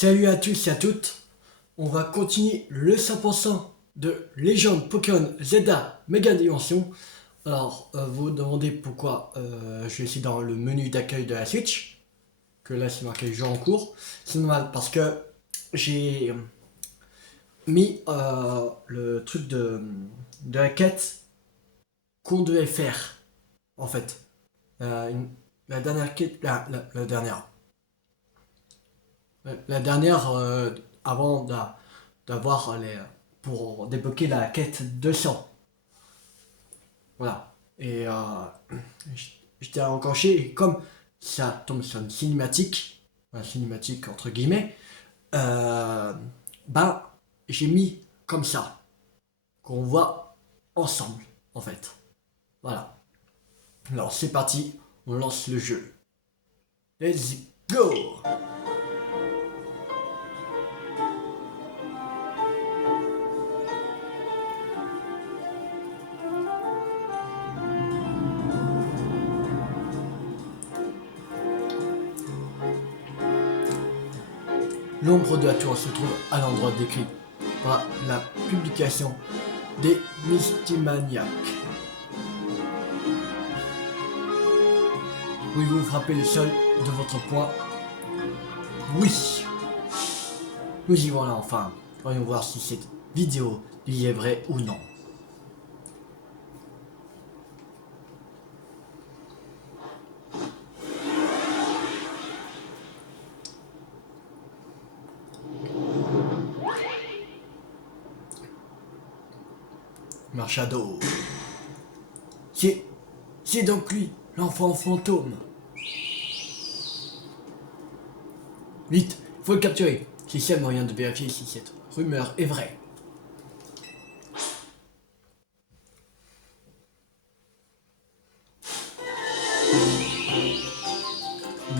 Salut à tous et à toutes, on va continuer le 100% de Légende Pokémon Zelda Mega Dimension. Alors, vous vous demandez pourquoi je suis dans le menu d'accueil de la Switch, que là c'est marqué jeu en cours. C'est normal parce que j'ai mis le truc de la quête qu'on devait faire, en fait. La dernière quête, la dernière. La dernière, avant d'avoir les. Pour débloquer la quête 200. Voilà. Et j'étais enclenché, et comme ça tombe sur une cinématique entre guillemets, euh, bah, j'ai mis comme ça, qu'on voit ensemble, en fait. Voilà. Alors c'est parti, on lance le jeu. Let's go! L'ombre de la tour se trouve à l'endroit décrit par la publication des Mystimaniacs. Pouvez-vous frapper le sol de votre poing? Oui. Nous y voilà enfin. Voyons voir si cette vidéo y est vraie ou non. Marshado. C'est... C'est donc lui, l'enfant fantôme. Vite, faut le capturer. C'est le seul moyen de vérifier si cette rumeur est vraie.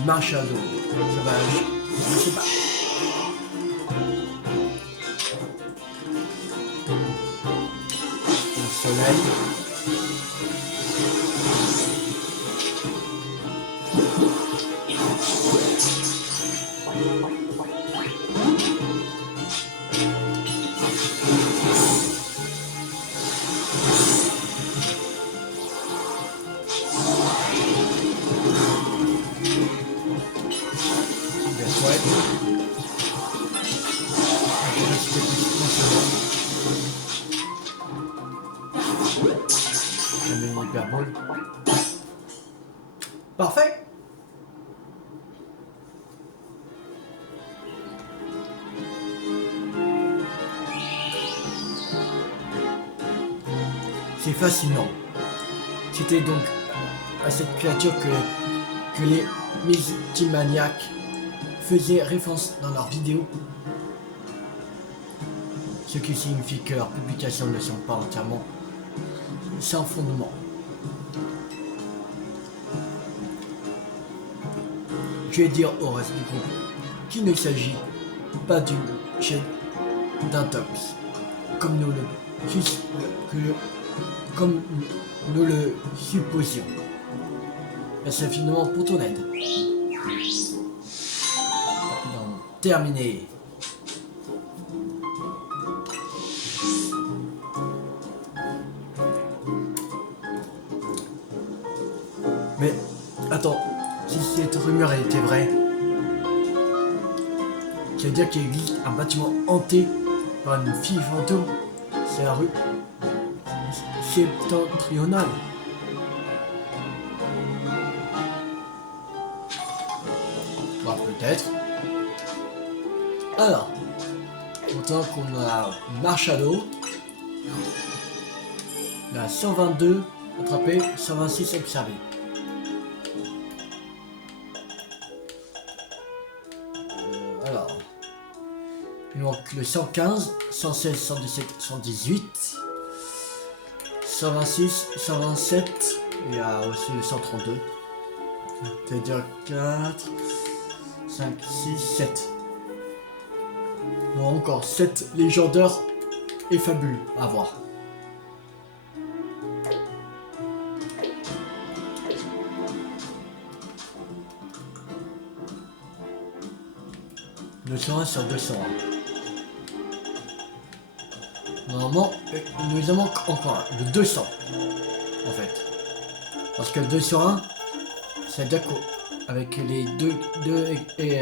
Marshado, sauvage, je sais pas. Le soleil. Parfait. C'est fascinant. C'était donc à cette créature que les Mystimaniacs faisaient référence dans leurs vidéos. Ce qui signifie que leurs publications ne sont pas entièrement sans fondement. Je vais dire au reste du groupe qu'il ne s'agit pas d'une chaîne d'intox, comme comme nous le supposions. Merci infiniment pour ton aide. Terminé. Mais attends, si cette rumeur était vraie, ça veut dire qu'il existe un bâtiment hanté par une fille fantôme. C'est la rue septentrionale. Bah peut-être. Alors, autant qu'on a Marshado, on a 122 attrapé, 126 observé. Alors, il manque le 115, 116, 117, 118, 126, 127, et il y a aussi le 132. C'est-à-dire 4, 5, 6, 7. Non, encore 7 légendaires et fabuleux à voir. 201 sur 201. Normalement, il nous en manque encore un, le 200 en fait. Parce que le 201, c'est d'accord avec les deux et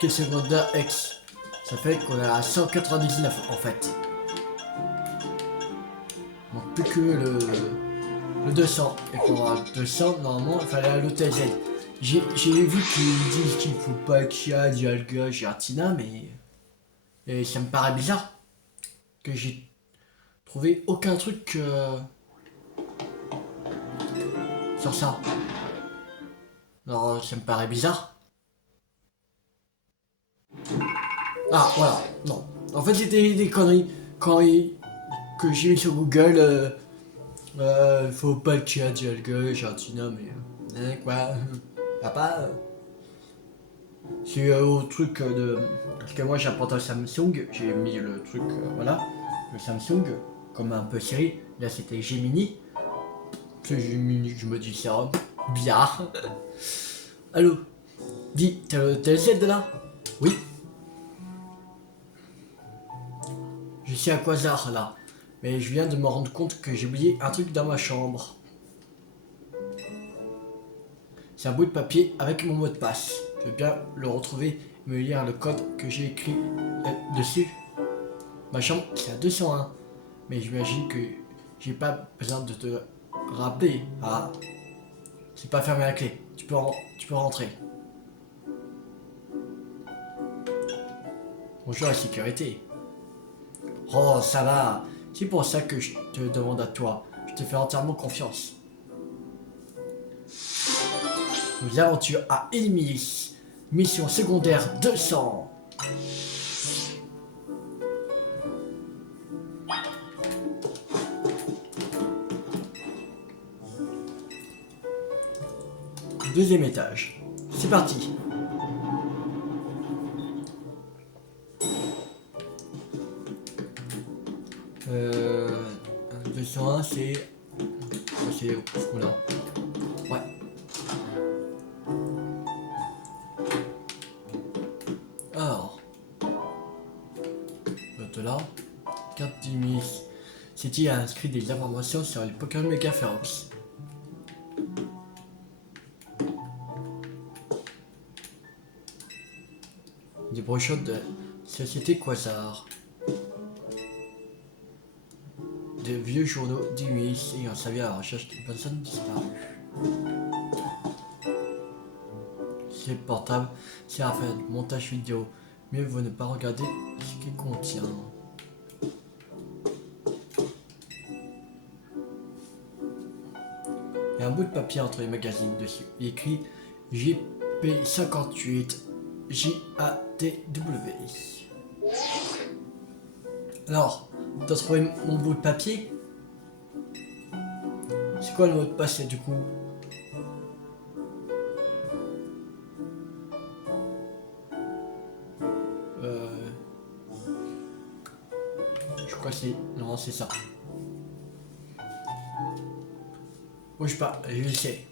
quelques secondaires X. Ça fait qu'on est à 199 en fait. Donc plus que le 200. Et pour avoir le 200, normalement, il fallait aller à l'hôtel Z. J'ai vu qu'ils disent qu'il faut pas qu'il y ait Dialga, Giratina, mais et ça me paraît bizarre que j'ai trouvé aucun truc sur ça. Alors ça me paraît bizarre. Ah voilà, non. En fait c'était des conneries que j'ai mis sur Google. Faut pas qu'il y ait Dialga, Giratina, mais quoi. Papa. C'est au truc de... Parce que moi j'ai un portable Samsung, j'ai mis le truc, voilà, le Samsung, comme un peu série. Là c'était Gemini. C'est Gemini, je me dis ça, bizarre. Allô. Dis, t'as le Z de là? Oui. Je suis à Quasar là. Mais je viens de me rendre compte que j'ai oublié un truc dans ma chambre. C'est un bout de papier avec mon mot de passe. Je veux bien le retrouver et me lire le code que j'ai écrit dessus. Ma chambre c'est à 201. Mais j'imagine que j'ai pas besoin de te rappeler. Ah, c'est pas fermé à la clé. Tu peux rentrer. Bonjour la sécurité. Oh, ça va. C'est pour ça que je te demande à toi. Je te fais entièrement confiance. Nos aventures à Ilmis. Mission secondaire 200. Deuxième étage. C'est parti. Euh... 201 c'est... C'est où là? Ouais. Alors. Là. Carte d'Imis. City a inscrit des informations sur les Pokémon Mega Ferox. Des brochures de Société Quasar. Des vieux journaux d'Imis ayant servi à la recherche d'une personne disparue. C'est portable, c'est à faire du montage vidéo. Mieux vaut ne pas regarder ce qu'il contient. Il y a un bout de papier entre les magazines dessus. Il écrit JP58 JATW. Alors, t'as trouvé mon bout de papier? C'est quoi le mot de passe du coup? Je crois que c'est... Non, c'est ça. Bouge pas, je sais.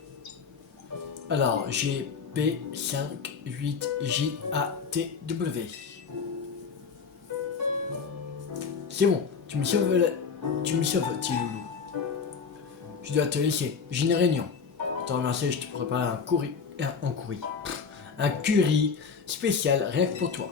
Alors, GP58JATW. C'est bon, tu me sauves, petit loulou. Je dois te laisser, j'ai une réunion. Pour te remercier, je te prépare un curry spécial rien que pour toi.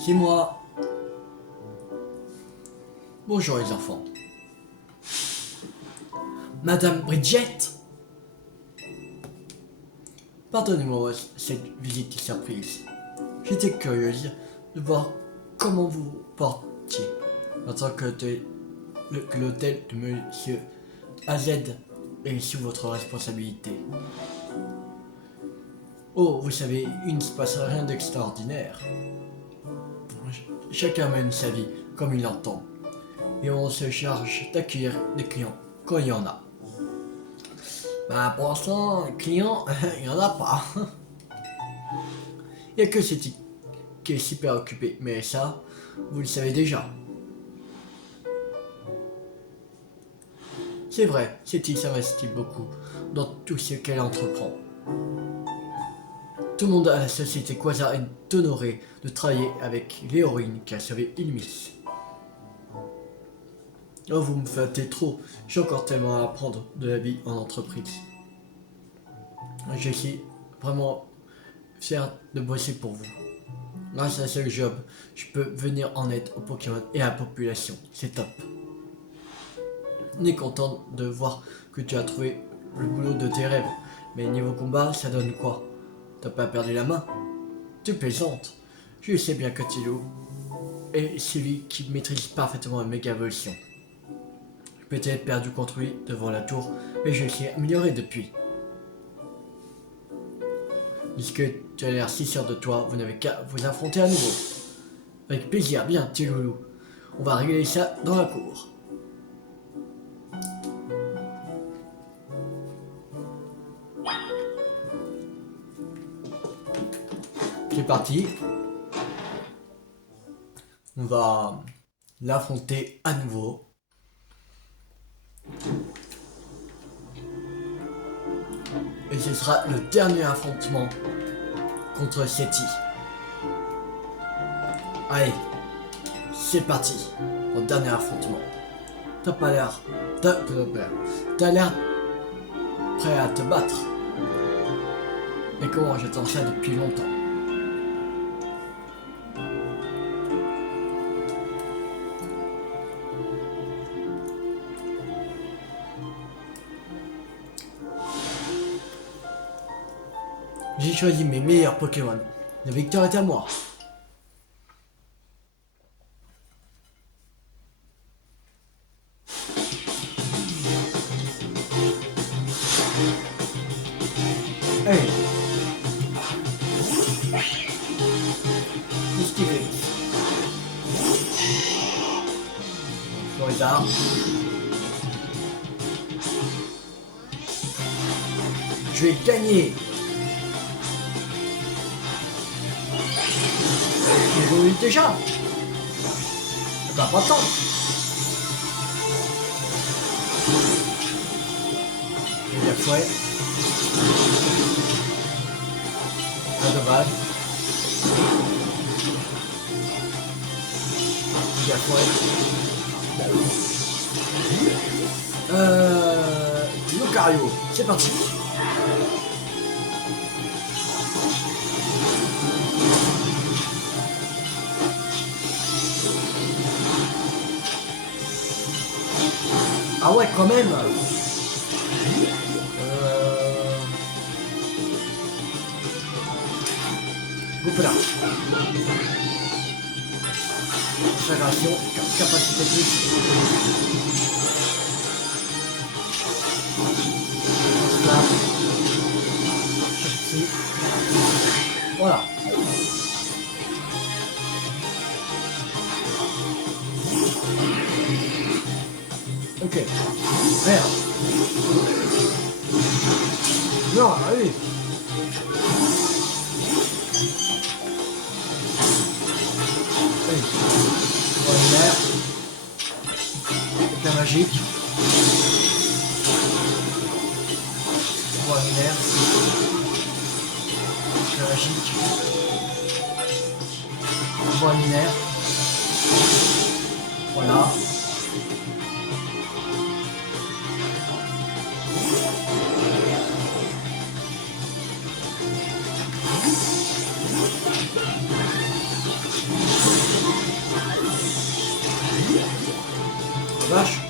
C'est moi. Bonjour les enfants. Madame Bridget. Pardonnez-moi cette visite surprise. J'étais curieuse de voir comment vous vous portiez en tant que l'hôtel de Monsieur AZ est sous votre responsabilité. Oh, vous savez, il ne se passe rien d'extraordinaire. Chacun mène sa vie comme il l'entend. Et on se charge d'accueillir des clients quand il y en a. Bah pour l'instant, clients, il n'y en a pas. Il n'y a que Seti qui est super occupé, mais ça, vous le savez déjà. C'est vrai, Seti s'investit beaucoup dans tout ce qu'elle entreprend. Tout le monde à la société Quasar est honoré de travailler avec l'héroïne qui a sauvé Ilmis. Oh, vous me flattez trop, j'ai encore tellement à apprendre de la vie en entreprise. Je suis vraiment fier de bosser pour vous. Grâce à ce job, je peux venir en aide aux Pokémon et à la population. C'est top. On est content de voir que tu as trouvé le boulot de tes rêves. Mais niveau combat, ça donne quoi? T'as pas perdu la main? Tu plaisantes. Je sais bien que Tilo est celui qui maîtrise parfaitement la méga évolution. J'ai peut-être perdu contre lui devant la tour, mais je l'ai amélioré depuis. Puisque tu as l'air si sûr de toi, vous n'avez qu'à vous affronter à nouveau. Avec plaisir, bien, petit loulou. On va régler ça dans la cour. C'est parti. On va l'affronter à nouveau. Et ce sera le dernier affrontement contre Seti. Allez, c'est parti pour le dernier affrontement. T'as pas l'air... T'as l'air prêt à te battre. Mais comment, j'attends ça depuis longtemps. J'ai choisi mes meilleurs Pokémon. La victoire est à moi. Hey. Qu'est-ce qu'il fait? Florizard. Je vais gagner. Il évolue déjà. Ça va pas attendre. Et la fouet. Pas dommage. Et la fouet. Lucario. C'est parti. Ah ouais, quand même. Goupela. Concentration, capacité plus. Là. Ici. Voilà. Ok. Merde. Non, allez. Allez. Ordinaire. Éclat magique. Ordinaire. Éclat magique. Ordinaire. Voilà. Vache.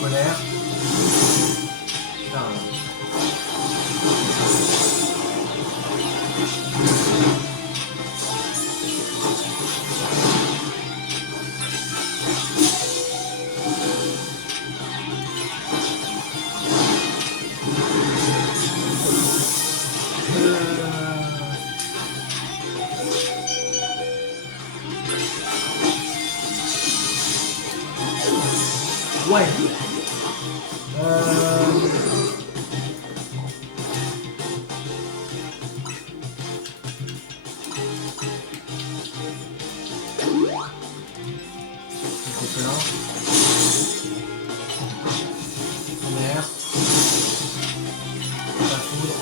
Colère. Ouais. Gobelin. Mer. La foudre.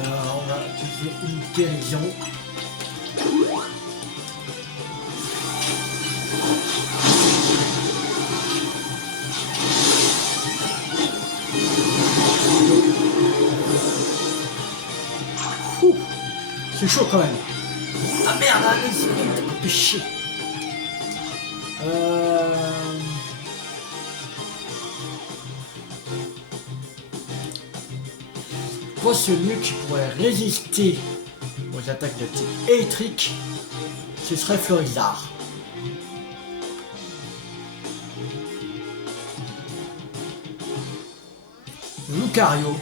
On va utiliser une guérison. Ouh, c'est chaud quand même. Ah merde, allez, c'est péché. Pour celui qui pourrait résister aux attaques de type électrique, ce serait Florizard. Lucario.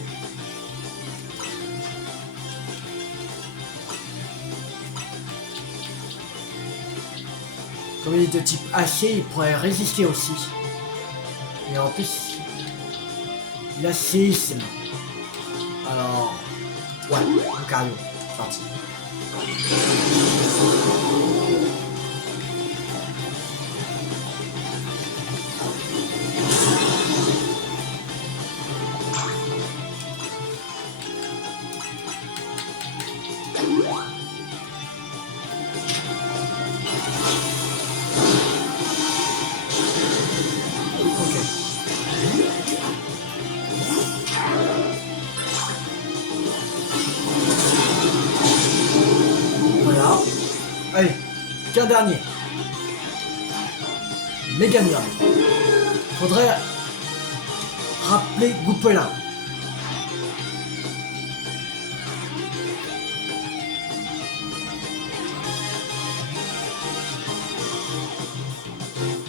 Comme il est de type acier, il pourrait résister aussi. Et en plus, il a séisme. Alors, ouais, Lucario, c'est parti. Allez, qu'un dernier. Méganium. Faudrait rappeler Goupelin.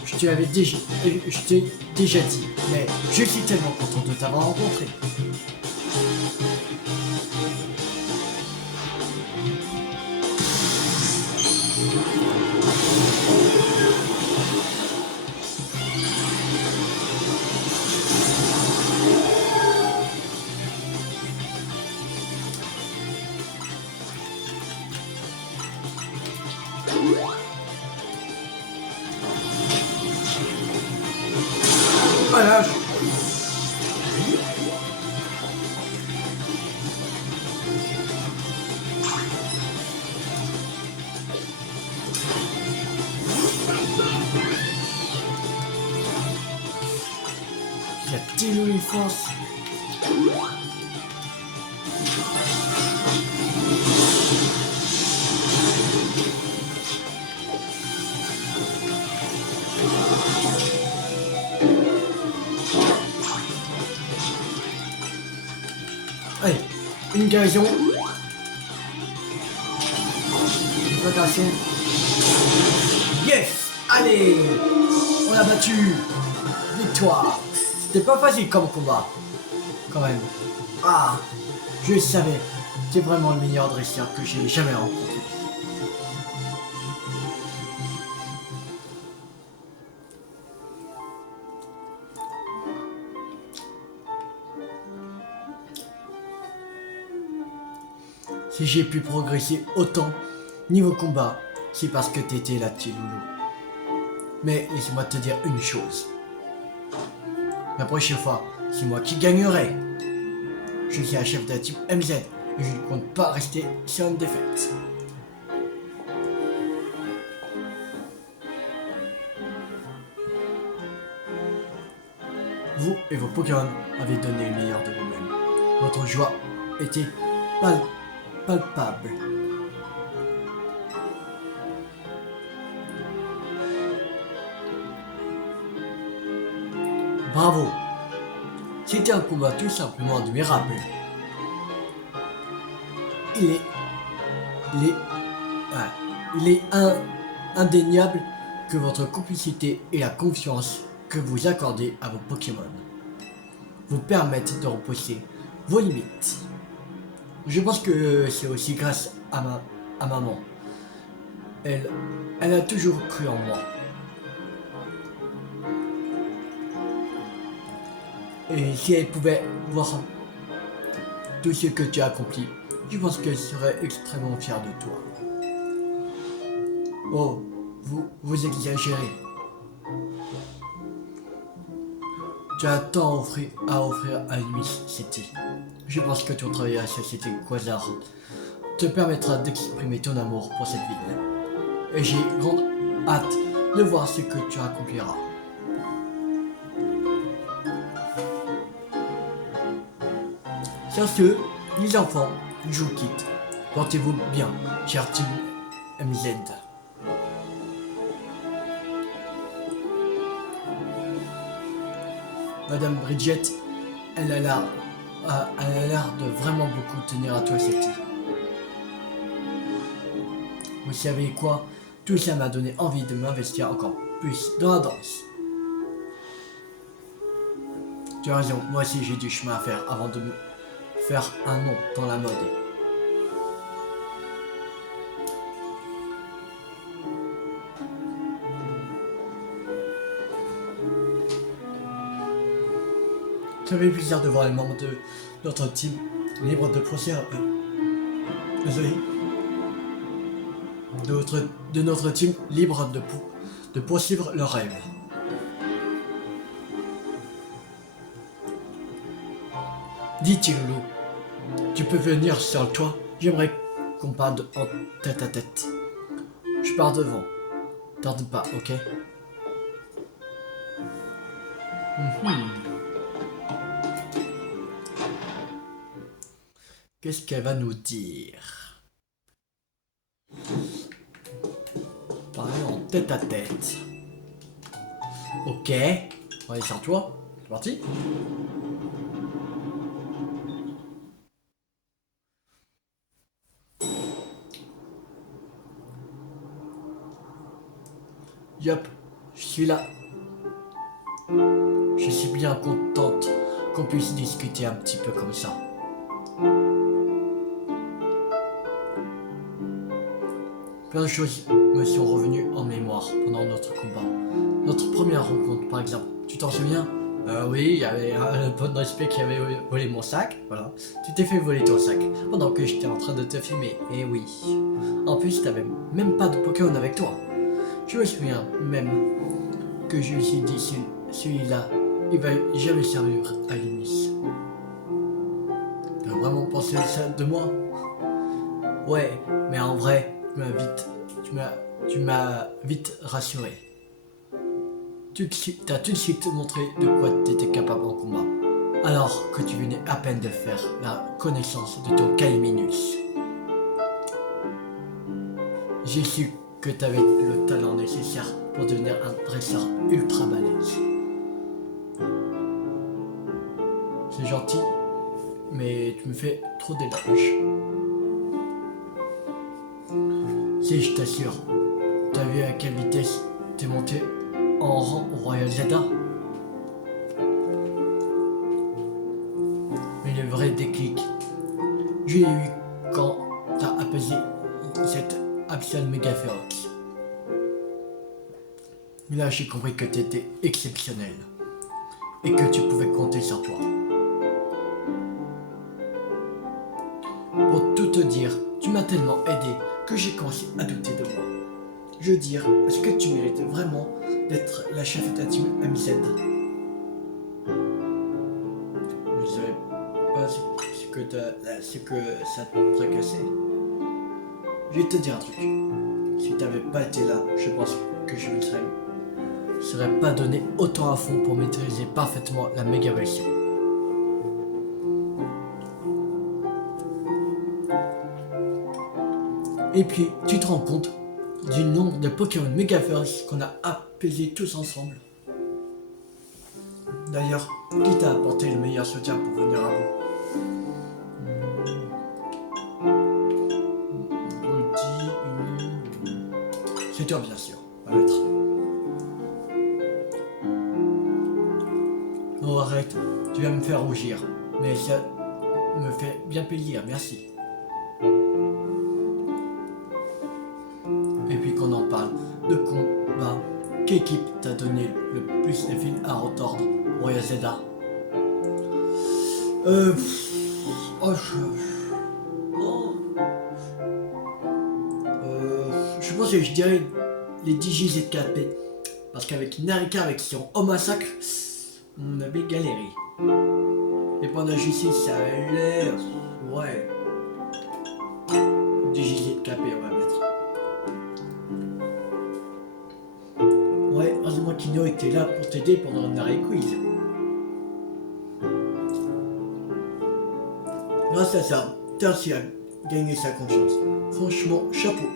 Je t'ai déjà dit, mais je suis tellement content de t'avoir rencontré. Voilà. Il y a-t-il une force? Allez, une guérison. Une rotation. Yes! Allez! On l'a battu! Victoire! C'était pas facile comme combat. Quand même. Ah! Je le savais. C'est vraiment le meilleur dresseur que j'ai jamais rencontré. Si j'ai pu progresser autant niveau combat, c'est parce que t'étais là, petit loulou. Mais laisse-moi te dire une chose. La prochaine fois, c'est moi qui gagnerai. Je suis un chef de type MZ et je ne compte pas rester sur une défaite. Vous et vos Pokémon avez donné le meilleur de vous-même. Votre joie était palpable. Bravo! C'était un combat tout simplement admirable. Il est, il est, ah, il est indéniable que votre complicité et la confiance que vous accordez à vos Pokémon vous permettent de repousser vos limites. Je pense que c'est aussi grâce à maman. Elle a toujours cru en moi. Et si elle pouvait voir tout ce que tu as accompli, je pense qu'elle serait extrêmement fière de toi. Oh, vous exagérez. Tu as tant à offrir à Miss City. Je pense que ton travail à la société Quasar te permettra d'exprimer ton amour pour cette ville. Et j'ai grande hâte de voir ce que tu accompliras. Sur ce, les enfants, je vous quitte. Portez-vous bien, cher Team MZ. Madame Bridget, elle a l'air de vraiment beaucoup tenir à toi, Seti. Vous savez quoi? Tout ça m'a donné envie de m'investir encore plus dans la danse. Tu as raison, moi aussi j'ai du chemin à faire avant de me faire un nom dans la mode. Ça fait plaisir de voir les membres de notre team libres de poursuivre. Désolé. De notre team libre de poursuivre leurs rêves. Dis Tirlou, tu peux venir sur le toit. J'aimerais qu'on parle en tête à tête. Je pars devant. Tarde pas, ok? Qu'est-ce qu'elle va nous dire? Parler en tête à tête. Ok. On va aller sur toi. C'est parti. Yup, je suis là. Je suis bien contente qu'on puisse discuter un petit peu comme ça. Plein de choses me sont revenues en mémoire pendant notre combat. Notre première rencontre, par exemple. Tu t'en souviens? Oui, il y avait un bon respect qui avait volé mon sac. Voilà. Tu t'es fait voler ton sac pendant que j'étais en train de te filmer. Et oui. En plus, t'avais même pas de Pokémon avec toi. Je me souviens même que je me suis dit, celui-là, il va jamais servir à Unis. Tu as vraiment pensé ça de moi? Ouais, mais en vrai, tu m'as vite rassuré. T'as tout de suite montré de quoi t'étais capable en combat, alors que tu venais à peine de faire la connaissance de ton Calminus. J'ai su que t'avais le talent nécessaire pour devenir un dresseur ultra balèze. C'est gentil, mais tu me fais trop d'éloges. Si, je t'assure, t'as vu à quelle vitesse t'es monté en rang au Royal Zelda? Mais le vrai déclic, je l'ai eu quand t'as apaisé cette Abyssal méga féroce. Là, j'ai compris que t'étais exceptionnel et que tu pouvais compter sur toi. Pour tout te dire, tu m'as tellement aidé que j'ai commencé à douter de moi. Je veux dire, est-ce que tu mérites vraiment d'être la chef de ta team MZ? Je savais pas ce que ça te tracassait. Je vais te dire un truc. Si t'avais pas été là, je pense que je me serais pas donné autant à fond pour maîtriser parfaitement la méga version. Et puis, tu te rends compte du nombre de Pokémon Mega Force qu'on a apaisé tous ensemble. D'ailleurs, qui t'a apporté le meilleur soutien pour venir à bout? C'est toi, bien sûr, ma maître. Oh, arrête, tu vas me faire rougir, mais ça me fait bien plaisir, merci. Et puis qu'on en parle de combat, quelle équipe t'a donné le plus de fil à retordre, Roya Zeda? Oh, je pense que je dirais les DigiZKP. Parce qu'avec Narika, avec son Homme Massacre, on avait galéré. Et pendant justice, ça allait. Ouais. DigiZKP, on va mettre. Ouais, heureusement Kino était là pour t'aider pendant le Narry Quiz. Grâce à ça, t'as réussi à gagner sa confiance. Franchement, chapeau.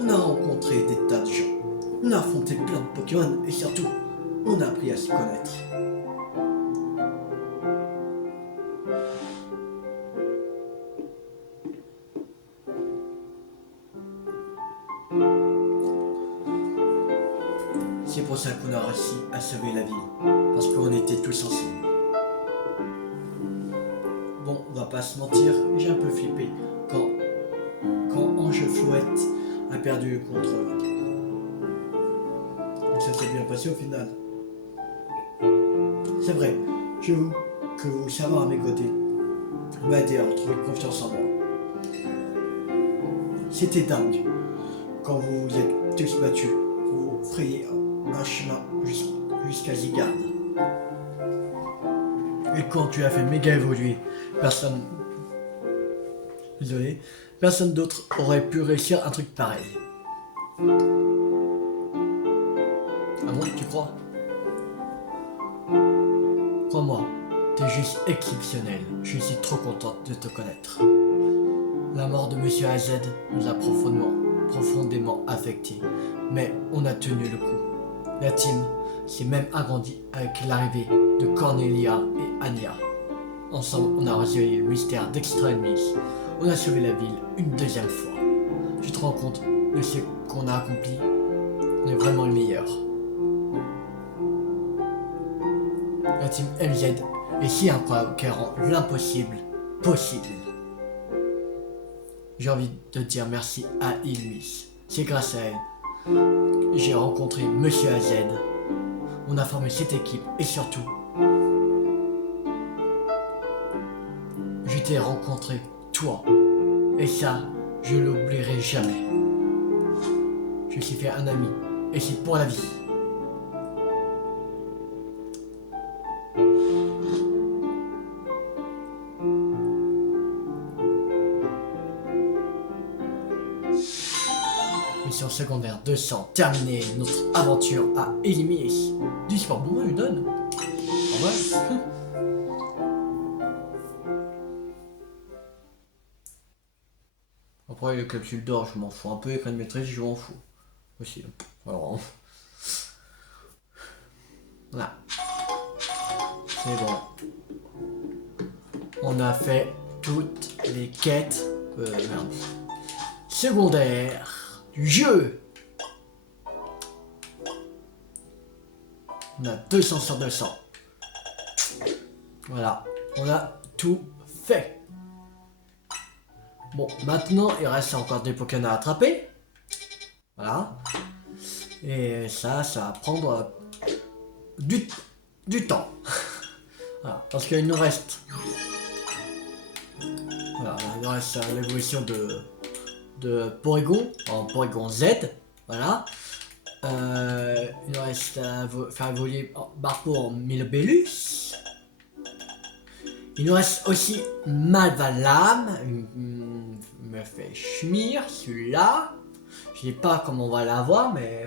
On a rencontré des tas de gens. On a affronté plein de Pokémon et surtout, on a appris à se connaître. C'est pour ça qu'on a réussi à sauver la ville, parce qu'on était tous ensemble. Bon, on va pas se mentir, j'ai un peu flippé quand Ange Flouette a perdu contre... Donc ça s'est bien passé au final. C'est vrai, j'avoue que vous savoir à mes côtés m'a aidé à retrouver confiance en moi. C'était dingue quand vous vous êtes tous battus pour vous frayer un chemin jusqu'à Zygarde. Et quand tu as fait méga évoluer, personne d'autre aurait pu réussir un truc pareil. Ah bon, tu crois? Crois-moi, t'es juste exceptionnel. Je suis trop contente de te connaître. La mort de Monsieur AZ nous a profondément affectés, mais on a tenu le coup. La team s'est même agrandie avec l'arrivée de Cornelia et Anya. Ensemble, on a résolu le mystère d'Extra-Enemies. On a sauvé la ville une deuxième fois. Tu te rends compte de ce qu'on a accompli? On est vraiment le meilleur. La team MZ est si incroyable qu'elle rend l'impossible possible. J'ai envie de dire merci à Ilmis. C'est grâce à elle que j'ai rencontré Monsieur AZ. On a formé cette équipe et surtout, je t'ai rencontré toi. Et ça, je l'oublierai jamais. Je suis fait un ami et c'est pour la vie. Mission secondaire 200, terminé notre aventure à Ilmis. Du sport bon, lui donne. Ah ouais. Après les capsules d'or, je m'en fous un peu, les crânes de maîtrise, je m'en fous. Aussi. Alors, voilà. C'est bon. On a fait toutes les quêtes secondaires du jeu. On a 200 sur 200. Voilà, on a tout fait. Bon, maintenant, il reste encore des Pokémon à attraper. Voilà. Et ça va prendre du temps. Voilà, parce qu'il nous reste... Voilà, il nous reste l'évolution de Porygon, en Porygon Z. Voilà. Il nous reste à faire évoluer Barpo en Milbellus. Il nous reste aussi Malvalam, me fait schmir celui-là. Je sais pas comment on va l'avoir, mais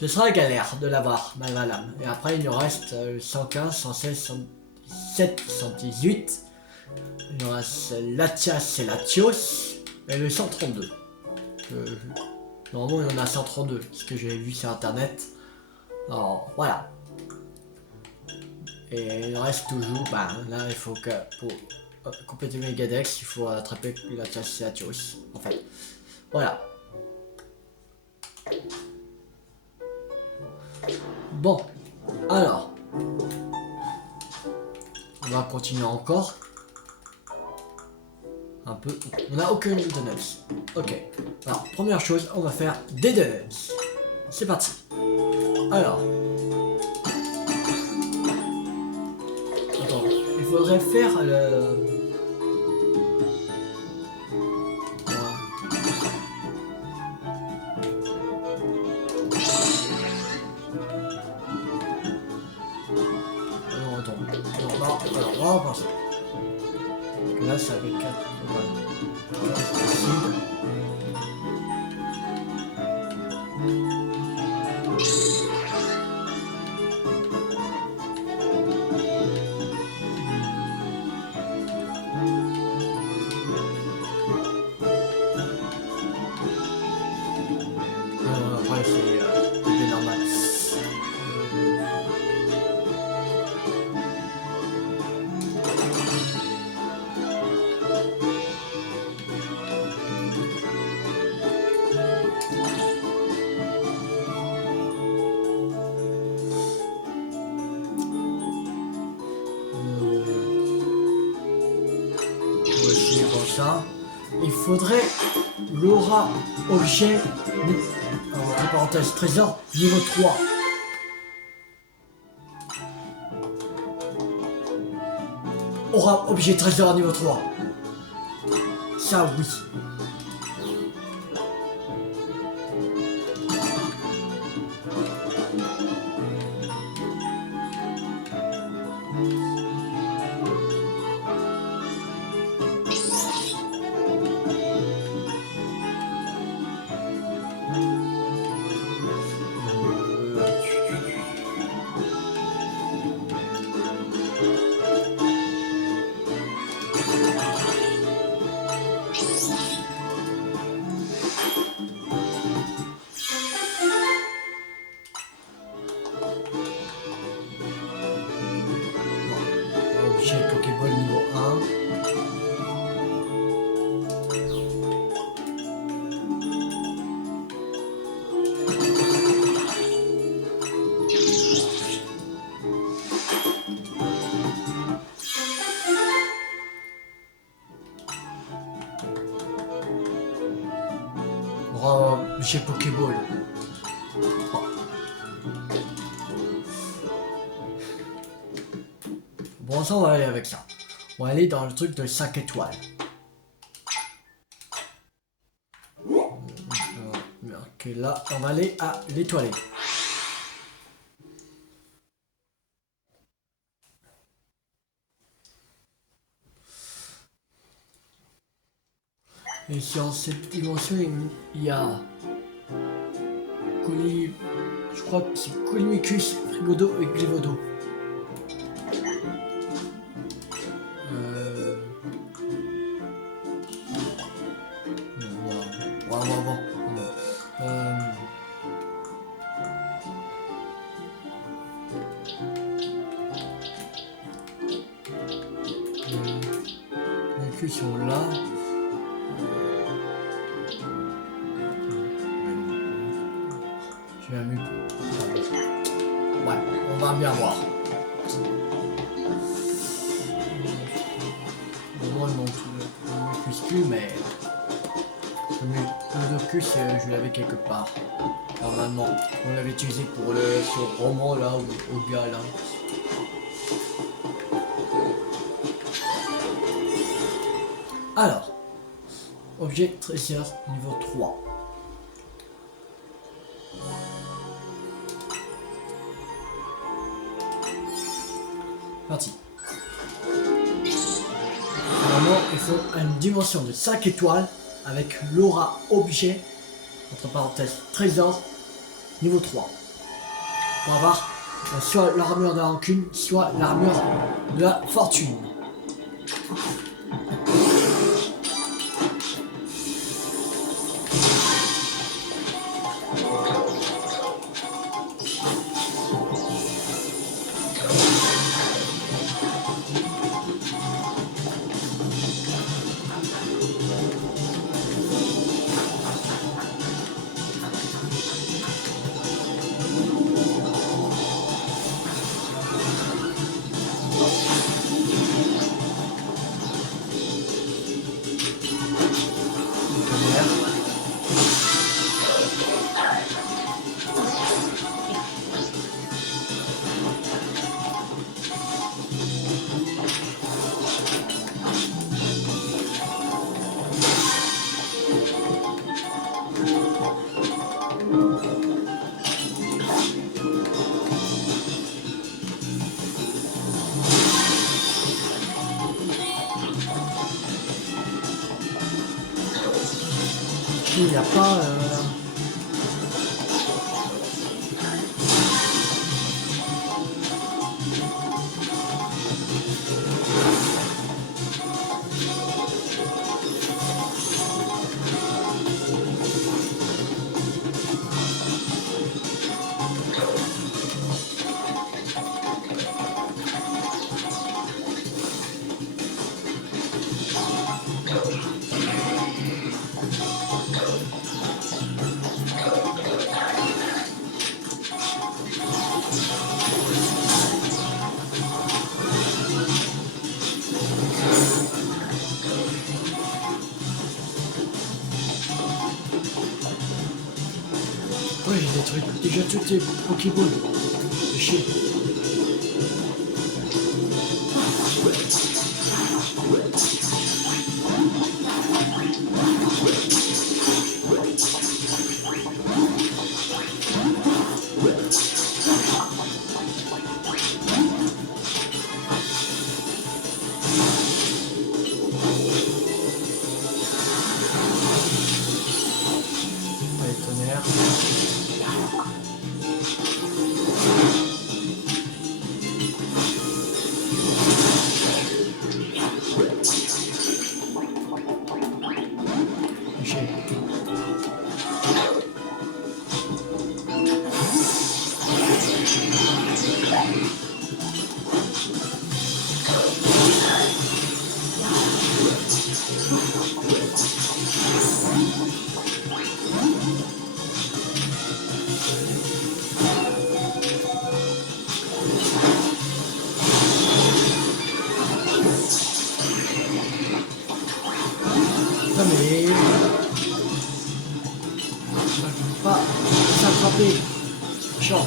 Ce sera galère de l'avoir, Malvalam. Et après, il nous reste 115, 116, 117, 118. Il nous reste Latias et Latios. Et le 132. Normalement, il y en a 132, ce que j'ai vu sur internet. Alors, voilà. Et il reste toujours, bah là, il faut que pour compléter Megadex, il faut attraper Latias et Latios. En fait, voilà. Bon, alors, on va continuer encore. Un peu. On n'a aucune donuts. Ok. Alors, première chose, on va faire des donuts. C'est parti. Alors. Attends, il faudrait faire le. Non, attends. Non, alors, on va repenser. Là, c'est avec 4. Après, c'est normal. Ça. Il faudrait l'aura objet entre parenthèses trésor niveau 3. Aura objet trésor niveau 3. Ça oui. Objet Pokéball niveau 1. Objet Pokéball. Bon, ça, on va aller avec ça. On va aller dans le truc de 5 étoiles. Ok, là, on va aller à l'étoilé. Et sur cette dimension, il y a je crois que c'est Colimicus, Frigodo et Glévodo. Les sont là. J'ai mis. Ouais, on va bien voir. Bon, moi, mon plus, mais le docus, je l'avais quelque part. Normalement, on l'avait utilisé pour ce roman là, ou au gars là. Alors, objet trésor niveau 3. Parti. Normalement, il faut une dimension de 5 étoiles avec l'aura objet, entre parenthèses trésor, niveau 3. pour avoir soit l'armure de la rancune, soit l'armure de la fortune. Il n'y a pas... Ouais, j'ai détruit déjà toutes les Pokéballs. C'est chier. Allez, tonnerre. Non mais... j'arrive pas à s'attraper. Chiant.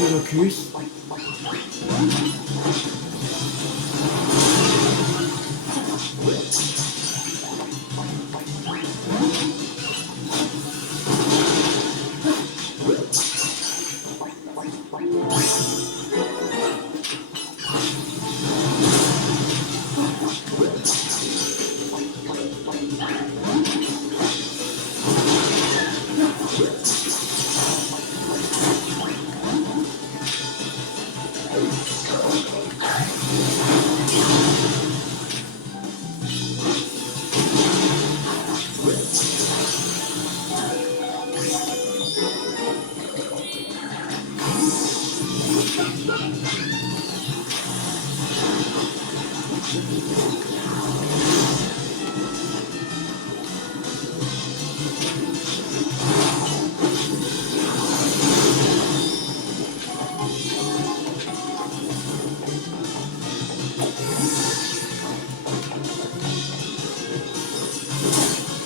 Le locus.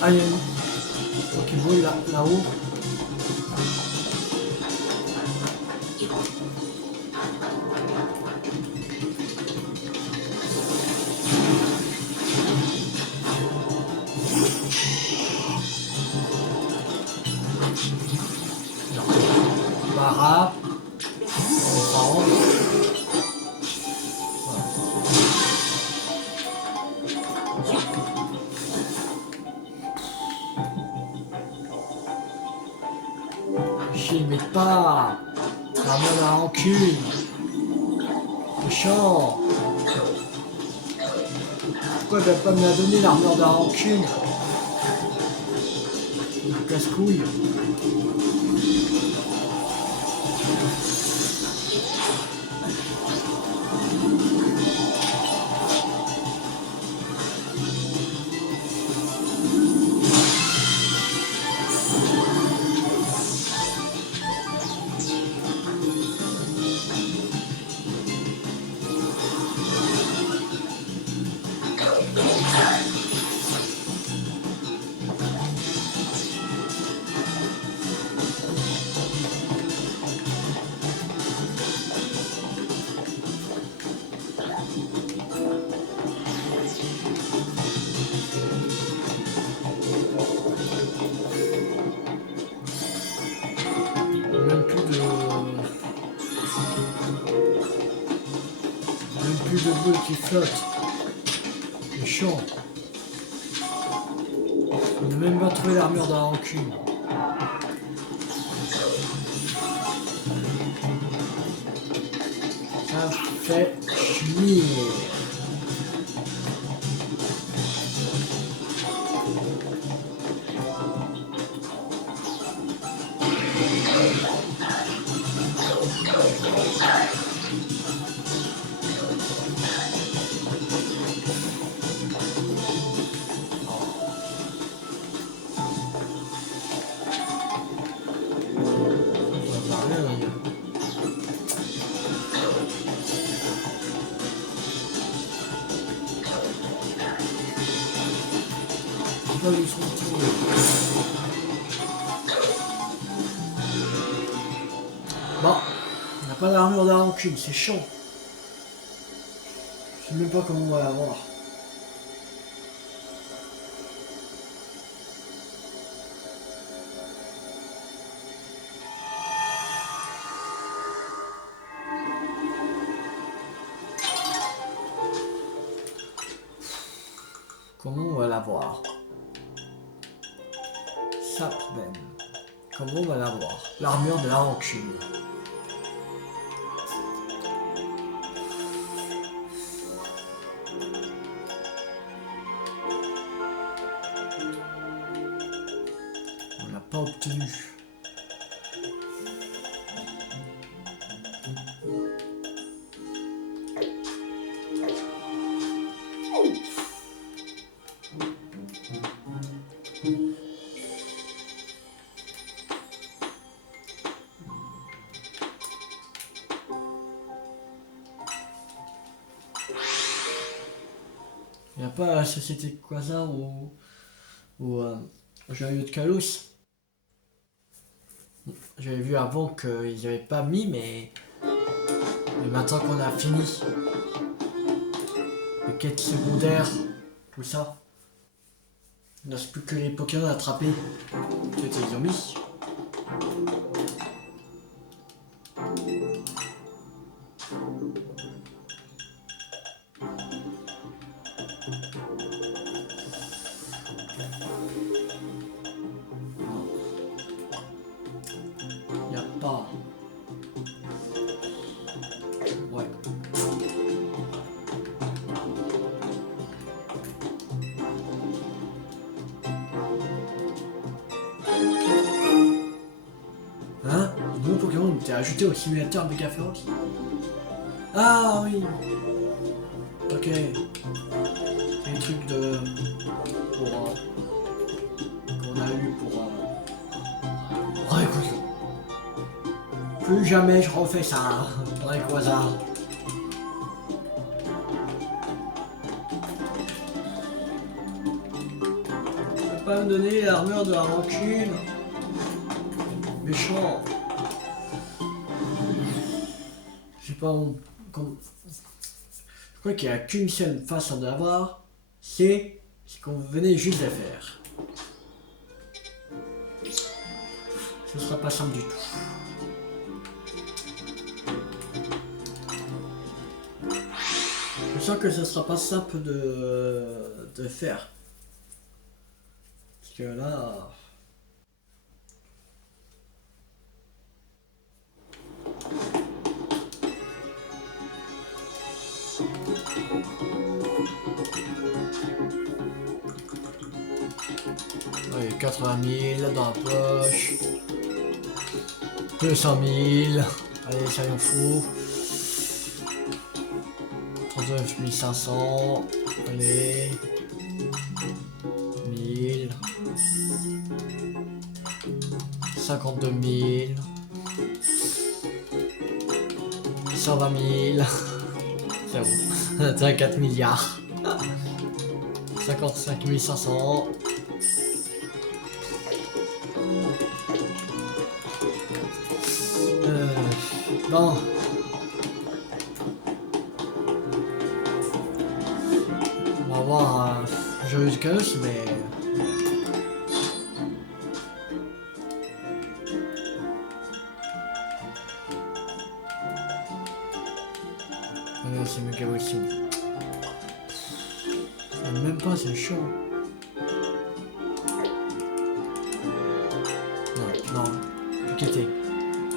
Ah, il y a une Pokéball là-haut. Para. mais pas l'armure de la rancune. Méchant. Pourquoi il va pas me la donner l'armure de la rancune? Casse-couille. Même plus de boule qui flotte. Méchant. On n'a même pas trouvé l'armure de la rancune. Ça fait chier. Ils sont tournés. Bon, on n'a pas d'armure de la rancune, c'est chiant. Je sais même pas comment on va l'avoir. Comment on va l'avoir? Ça même. Comment on va l'avoir? L'armure de la rancune. On l'a pas obtenu. Il n'y a pas la société Quasar au Joyau de Kalos. J'avais vu avant qu'ils n'avaient pas mis, mais maintenant qu'on a fini les quêtes secondaires, tout ça, il ne reste plus que les Pokémon à attraper. Peut-être ils ont mis. Il n'y a pas. Ouais. Hein? Le nouveau Pokémon était ajouté au simulateur Mega Féroce. Ah oui. Ok. C'est les trucs de... pour... qu'on a eu pour... Oh écoute. Plus jamais je refais ça, hein, dans les Quasar. Tu peux pas me donner l'armure de la rancune? Méchant. Je sais pas, je crois qu'il n'y a qu'une seule façon d'avoir, c'est qu'on venait juste de faire. Ce sera pas simple du tout. Je sens que ce sera pas simple de faire. Parce que là... Allez, 80 000 dans la poche. 200 000. Allez, soyons fous. 39 500. Allez. 1000. 52 000. 120 000. C'est bon. C'est 4 milliards. 55 500. Bon. On va voir un jeu de cash, mais... c'est méga aussi. Même pas, c'est chaud. Non, non. Quitter.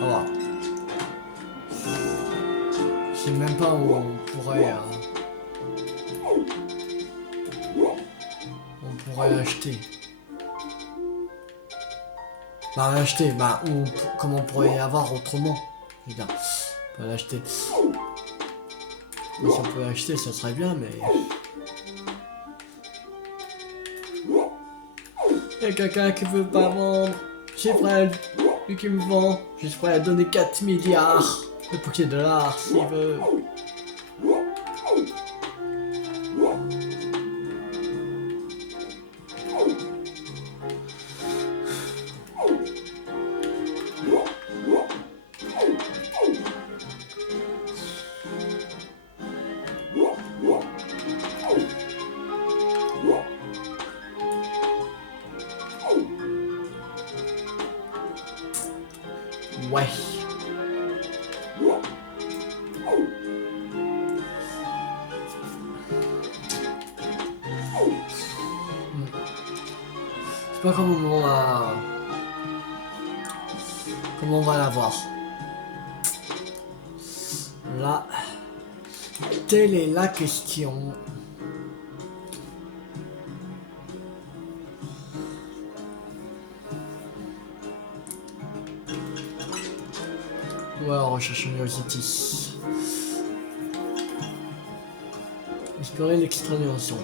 Au revoir. Je sais même pas où on pourrait... on pourrait acheter. Bah acheter, bah comment on pourrait y avoir autrement. Je veux dire, on peut l'acheter. Si on peut acheter, ça serait bien, mais... Il y a quelqu'un qui veut pas vendre. C'est vrai, lui qui me vend. Je suis prêt à donner 4 milliards de Poké dollars s'il veut. Ouais. Je sais pas comment on va l'avoir. Là, telle est la question. Ouais, on recherche une City. Explorer l'extraction.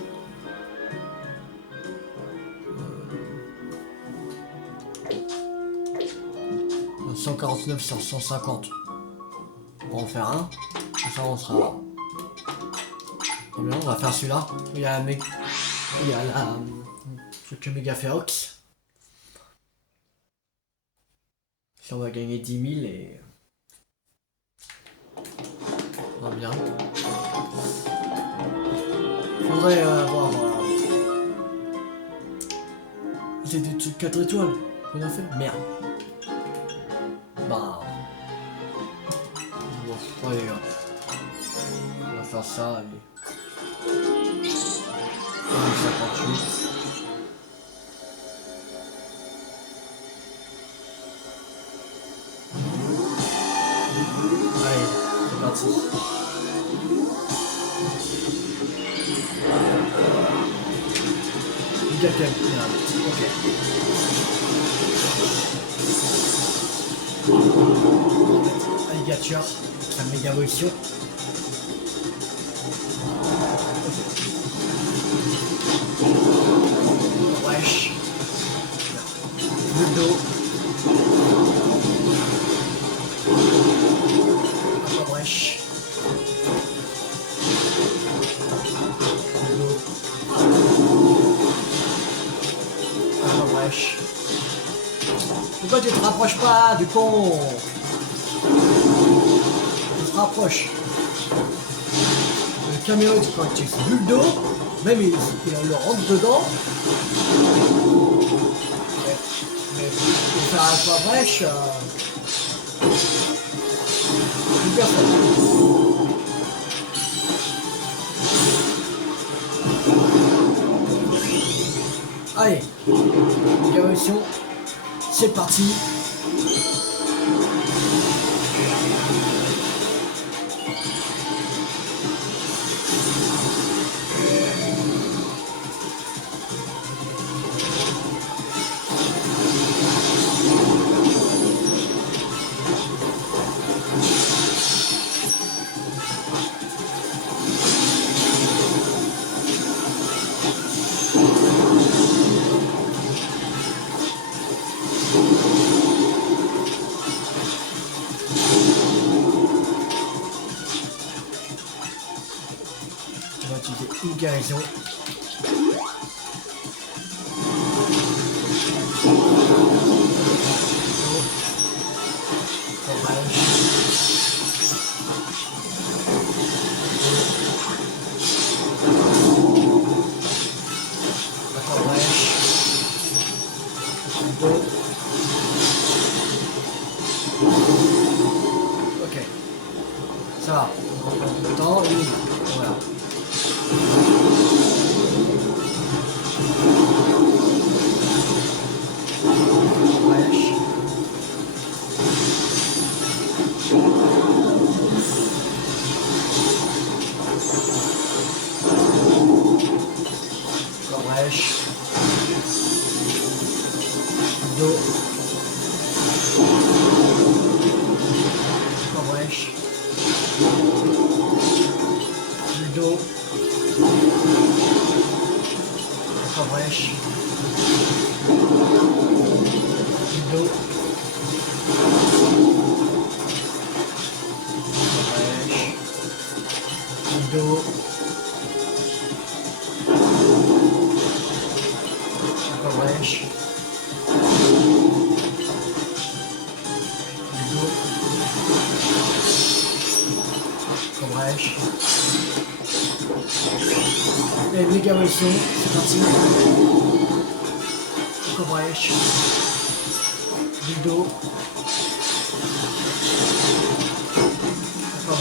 149 sur 150. On va en faire un. Ça on sera. Très bien, on va faire celui-là. Il y a la truc méga férox. Si on va gagner 10 000 et. On va bien. Faudrait avoir. C'est des trucs 4 étoiles qu'on a fait. Merde. Bah. Bon, allez, on va faire ça. Allez. 58. Allez, c'est parti. Ok. Alligator, la méga évolution. Wesh. Le dos. Wesh. Le dos. Wesh. Pourquoi tu te rapproches pas du con? Tu te rapproches. Le caméra, quand tu fais le dos, même il le rentre dedans. Mais pour faire un pas brèche, plus personne. Allez, direction, c'est parti. guérison. Ok, ça va, on va prendre du temps, et voilà. Wesh. Wesh. Do. Wesh. Do. Wesh. Do. Do. Wesh. Do. Wesh. Et méga motion, c'est parti. Wesh. Du dos.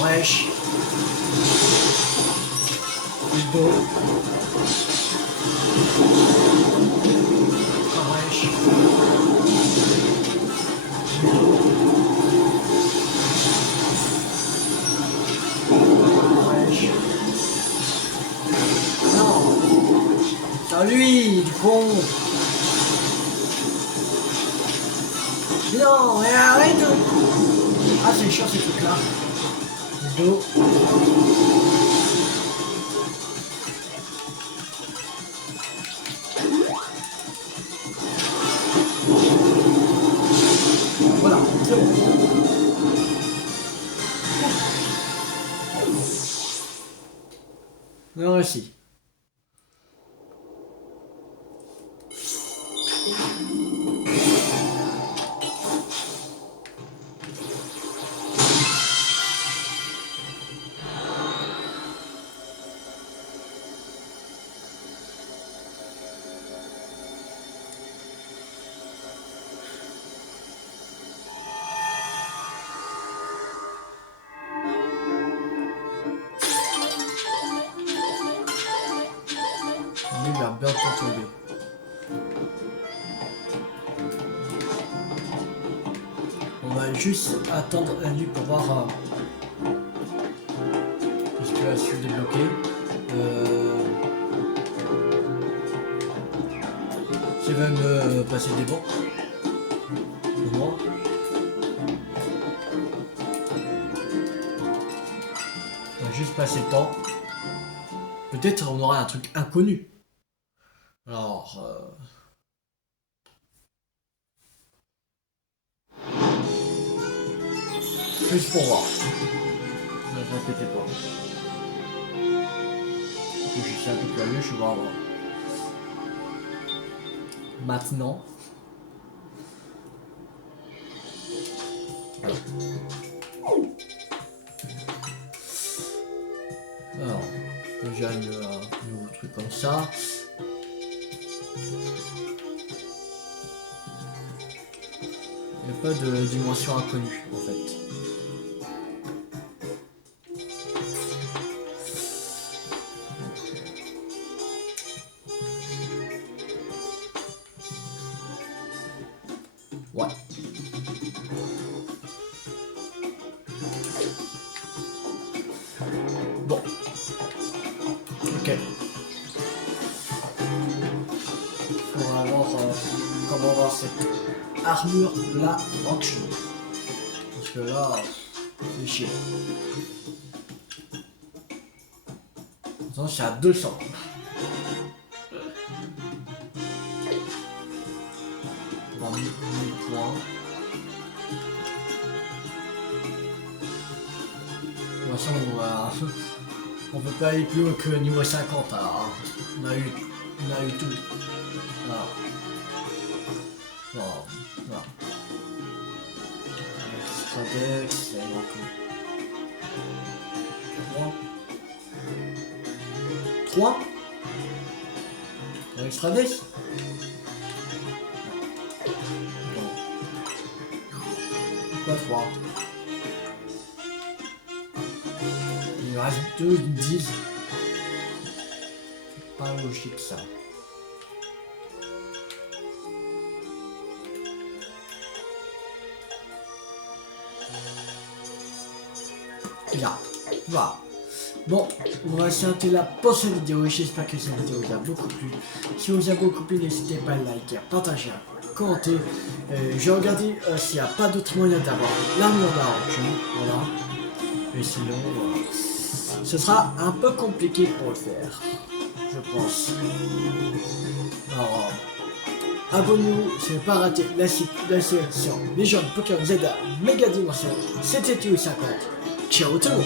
Wesh. Du dos. Wesh. Du dos. Wesh. Non. C'est lui, du con. Non, mais arrête. Ah, c'est chiant ces trucs-là. Du dos. Voilà, c'est bon. Non, réussi. Lui va bientôt tomber. On va juste attendre la nuit pour voir ce qu'il va se débloquer. Qui va me passer des bons. Moi. On va juste passer le temps. Peut-être on aura un truc inconnu. Alors, juste pour voir. Ne vous inquiétez pas. Je suis un peu curieux, je vais voir. Maintenant. Voilà. Alors, déjà un nouveau truc comme ça. Il n'y a pas de dimension inconnue en fait. Ouais. Bon. Ok. On va voir comment voir cette armure là en dessous. Parce que là, c'est chier. Attends, c'est à 200. On va 1000 points. De toute façon, on va... On peut pas aller plus haut que niveau 50 alors. On a eu tout. Voilà. Voilà. Voilà. Stradex, c'est encore. 3 avec Stradex. Pourquoi 3? Il me reste 2 10. Pas logique ça. Là, voilà. Bon, on va s'arrêter là pour cette vidéo. J'espère que cette vidéo vous a beaucoup plu. Si vous a beaucoup plu, n'hésitez pas à liker, partager, commenter. Je regardais s'il n'y a pas d'autre moyen d'avoir l'armure d'argent. Voilà. Et sinon, ce sera un peu compliqué pour le faire. Je pense. Alors, abonnez-vous si vous n'avez pas raté la sélection Légende Pokémon Zelda Méga Dimension. C'était Théo50. Ciao tout le monde.